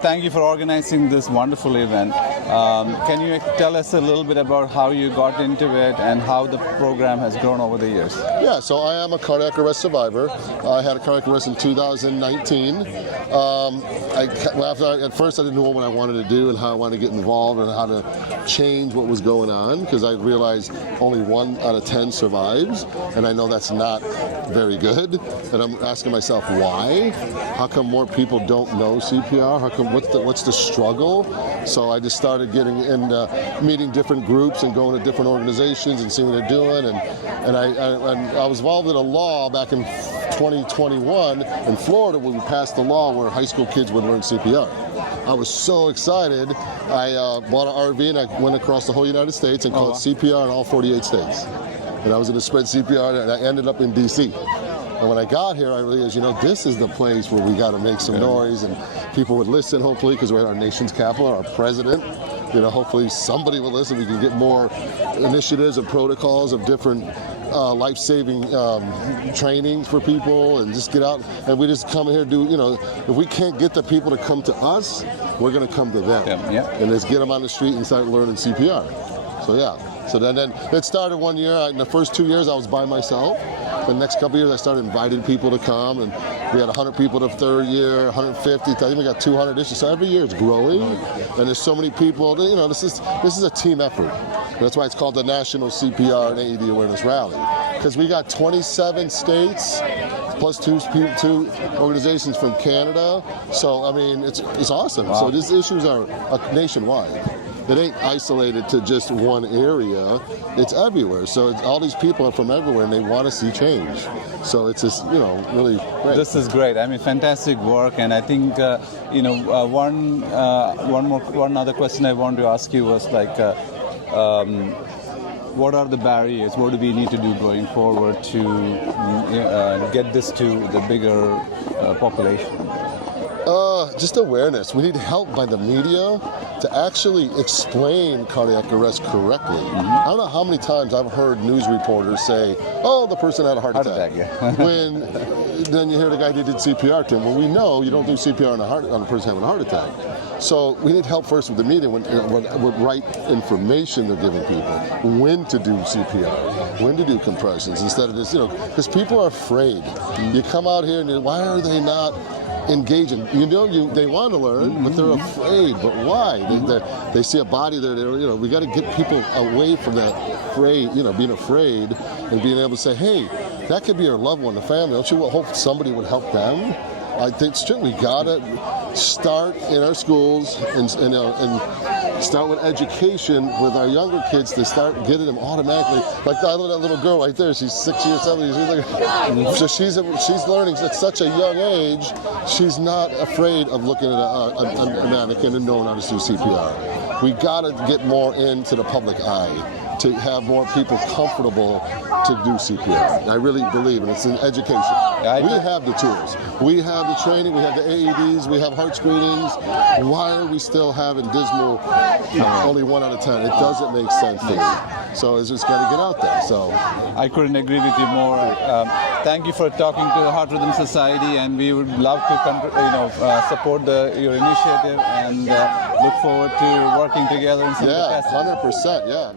Thank you for organizing this wonderful event. Can you tell us a little bit about how you got into it and how the program has grown over the years? Yeah, so I am a cardiac arrest survivor. I had a cardiac arrest in 2019. At first I didn't know what I wanted to do and how I wanted to get involved and how to change what was going on, because I realized only 1 out of 10 survives, and I know that's not very good. And I'm asking myself, why? How come more people don't know CPR? How come, what's the struggle? So I just started getting into meeting different groups and going to different organizations and seeing what they're doing. And I was involved in a law back in 2021 in Florida where we passed a law where high school kids would learn CPR. I was so excited. I bought an RV and I went across the whole United States and called CPR in all 48 states. And I was going to spread CPR, and I ended up in DC. And when I got here, I realized, this is the place where we got to make some noise, and people would listen, hopefully, because we're at our nation's capital, our president. Hopefully somebody will listen. We can get more initiatives and protocols of different life-saving trainings for people, and just get out. And we just come here and do, if we can't get the people to come to us, we're going to come to them. And let's get them on the street and start learning CPR. So, yeah. So then it started 1 year. In the first 2 years, I was by myself. The next couple of years, I started inviting people to come, and we had 100 people the third year, 150. I think we got 200 this year. So every year it's growing, and there's so many people. This is a team effort. That's why it's called the National CPR and AED Awareness Rally, because we got 27 states plus two organizations from Canada. So I mean, it's awesome. Wow. So these issues are nationwide. It ain't isolated to just one area, it's everywhere. So all these people are from everywhere and they want to see change. So it's just, really great. This is great. I mean, fantastic work. And I think, one other question I want to ask you was what are the barriers? What do we need to do going forward to get this to the bigger population? Just awareness. We need help by the media to actually explain cardiac arrest correctly. I don't know how many times I've heard news reporters say, "Oh, the person had a heart attack." When then you hear the guy that did CPR to him. Well, we know you don't do CPR on a person having a heart attack. So we need help first with the media with right information they're giving people, when to do CPR, when to do compressions, instead of this, because people are afraid. You come out here and why are they not engaging? They want to learn, but they're afraid. But why? They see a body there. We got to get people away from that being afraid, and being able to say, hey, that could be your loved one, the family. Don't you hope somebody would help them? I think it's true. We gotta start in our schools and start with education with our younger kids to start getting them automatically. Like that little girl right there. She's 6 years, 7 years. So she's learning at such a young age. She's not afraid of looking at a mannequin and knowing how to do CPR. We gotta get more into the public eye to have more people comfortable to do CPR. I really believe in it. It's in education. We have the tools. We have the training. We have the AEDs. We have heart screenings. Why are we still having dismal only 1 out of 10? It doesn't make sense to me. So it's just got to get out there. So I couldn't agree with you more. Thank you for talking to the Heart Rhythm Society, and we would love to support your initiative and look forward to working together in some capacity. 100%. Yeah.